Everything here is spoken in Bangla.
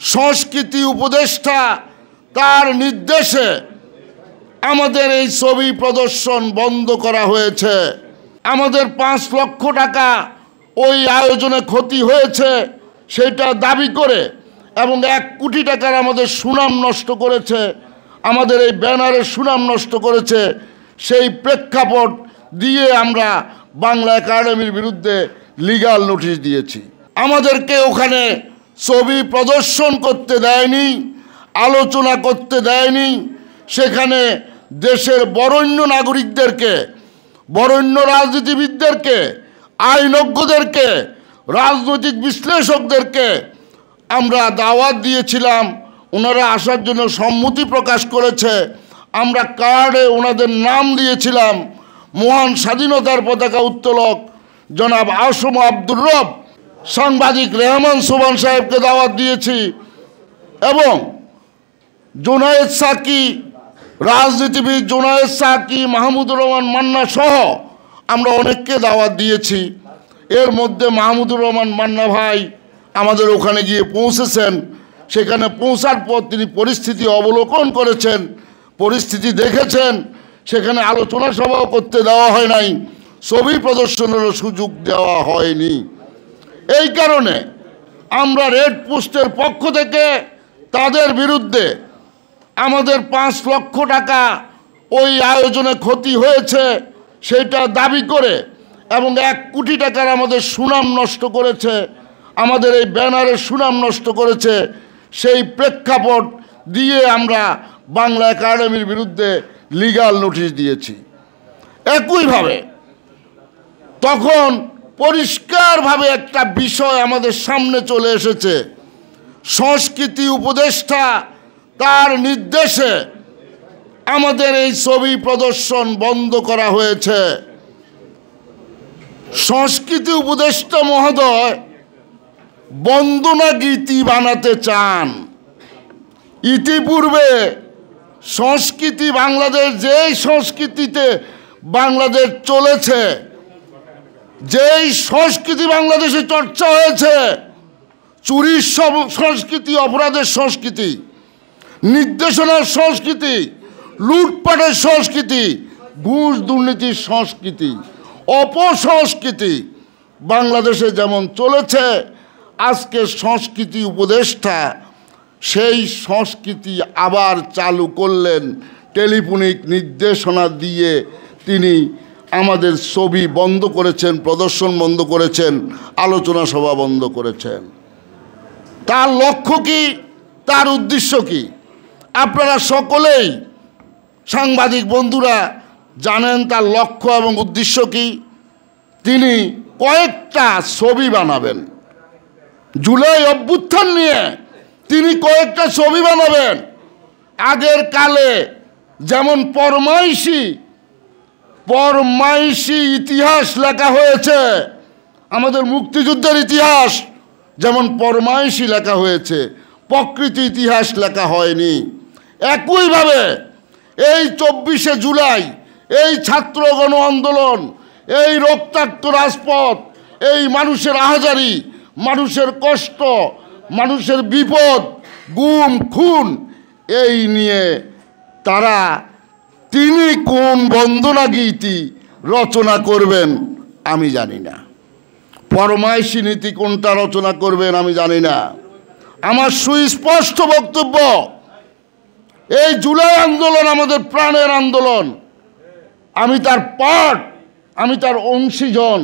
সংস্কৃতি উপদেষ্টা তার নির্দেশে আমাদের এই ছবি প্রদর্শন বন্ধ করা হয়েছে। আমাদের 5 লক্ষ টাকা ওই আয়োজনে ক্ষতি হয়েছে সেটা দাবি করে এবং 1 কোটি টাকার আমাদের সুনাম নষ্ট করেছে, আমাদের এই ব্যানারের সুনাম নষ্ট করেছে, সেই প্রেক্ষাপট দিয়ে আমরা বাংলা একাডেমির বিরুদ্ধে লিগ্যাল নোটিশ দিয়েছি। আমাদেরকে ওখানে ছবি প্রদর্শন করতে দেয়নি, আলোচনা করতে দেয়নি। সেখানে দেশের বরেণ্য নাগরিকদেরকে, বরেণ্য রাজনীতিবিদদেরকে, আইনজ্ঞদেরকে, রাজনৈতিক বিশ্লেষকদেরকে আমরা দাওয়াত দিয়েছিলাম। ওনারা আসার জন্য সম্মতি প্রকাশ করেছে। আমরা কার্ডে ওনাদের নাম দিয়েছিলাম। মহান স্বাধীনতার পতাকা উত্তোলক জনাব আসম আব্দুর রব, সাংবাদিক রেহমান সোবহান সাহেবকে দাওয়াত দিয়েছি এবং জুনায়েদ সাকি, রাজনীতিবিদ জুনায়েদ সাকি, মাহমুদুর রহমান মান্না সহ আমরা অনেককে দাওয়াত দিয়েছি। এর মধ্যে মাহমুদুর রহমান মান্না ভাই আমাদের ওখানে গিয়ে পৌঁছেছেন। সেখানে পৌঁছার পর তিনি পরিস্থিতি অবলোকন করেছেন, পরিস্থিতি দেখেছেন। সেখানে আলোচনা সভাও করতে দেওয়া হয় নাই, ছবি প্রদর্শনেরও সুযোগ দেওয়া হয়নি। এই কারণে আমরা রেড পোস্টের পক্ষ থেকে তাদের বিরুদ্ধে আমাদের 5 লক্ষ টাকা ওই আয়োজনে ক্ষতি হয়েছে সেটা দাবি করে এবং 1 কোটি টাকার আমাদের সুনাম নষ্ট করেছে, আমাদের এই ব্যানারের সুনাম নষ্ট করেছে, সেই প্রেক্ষাপট দিয়ে আমরা বাংলা একাডেমির বিরুদ্ধে লিগ্যাল নোটিশ দিয়েছি। একইভাবে তখন পরিষ্কারভাবে একটা বিষয় আমাদের সামনে চলে এসেছে। সংস্কৃতি উপদেষ্টা তার নির্দেশে আমাদের এই ছবি প্রদর্শন বন্ধ করা হয়েছে। সংস্কৃতি উপদেষ্টা মহোদয় বন্দনা গীতি বানাতে চান। ইতিপূর্বে সংস্কৃতি বাংলাদেশ, যেই সংস্কৃতিতে বাংলাদেশ চলেছে, যেই সংস্কৃতি বাংলাদেশে চর্চা হয়েছে, চুরির সংস্কৃতি, অপরাধের সংস্কৃতি, নির্দেশনার সংস্কৃতি, লুটপাটের সংস্কৃতি, ঘুষ দুর্নীতির সংস্কৃতি, অপসংস্কৃতি বাংলাদেশে যেমন চলেছে, আজকে সংস্কৃতি উপদেষ্টা সেই সংস্কৃতি আবার চালু করলেন। টেলিফোনিক নির্দেশনা দিয়ে তিনি আমাদের ছবি বন্ধ করেছেন, প্রদর্শন বন্ধ করেছেন, আলোচনা সভা বন্ধ করেছেন। তার লক্ষ্য কি, তার উদ্দেশ্য কি? আপনারা সকলেই সাংবাদিক বন্ধুরা জানেন তার লক্ষ্য এবং উদ্দেশ্য কি। তিনি কয়েকটা ছবি বানাবেন, জুলাই অভ্যুত্থান নিয়ে তিনি কয়েকটা ছবি বানাবেন। আগের কালে যেমন পরমাইশি ইতিহাস লেখা হয়েছে, আমাদের মুক্তিযুদ্ধের ইতিহাস যেমন পরমাইশি লেখা হয়েছে, প্রকৃতি ইতিহাস লেখা হয়নি। একইভাবে এই 24শে জুলাই, এই ছাত্র গণ আন্দোলন, এই রক্তাক্ত রাজপথ, এই মানুষের আহাজারি, মানুষের কষ্ট, মানুষের বিপদ, গুম খুন, এই নিয়ে তিনি কোন বন্দনা গীতি রচনা করবেন আমি জানি না। পরমাইশি নীতি কোনটা রচনা করবেন আমি জানি না। আমার সুস্পষ্ট বক্তব্য, এই জুলাই আন্দোলন আমাদের প্রাণের আন্দোলন। আমি তার পার্ট, আমি তার অংশীজন।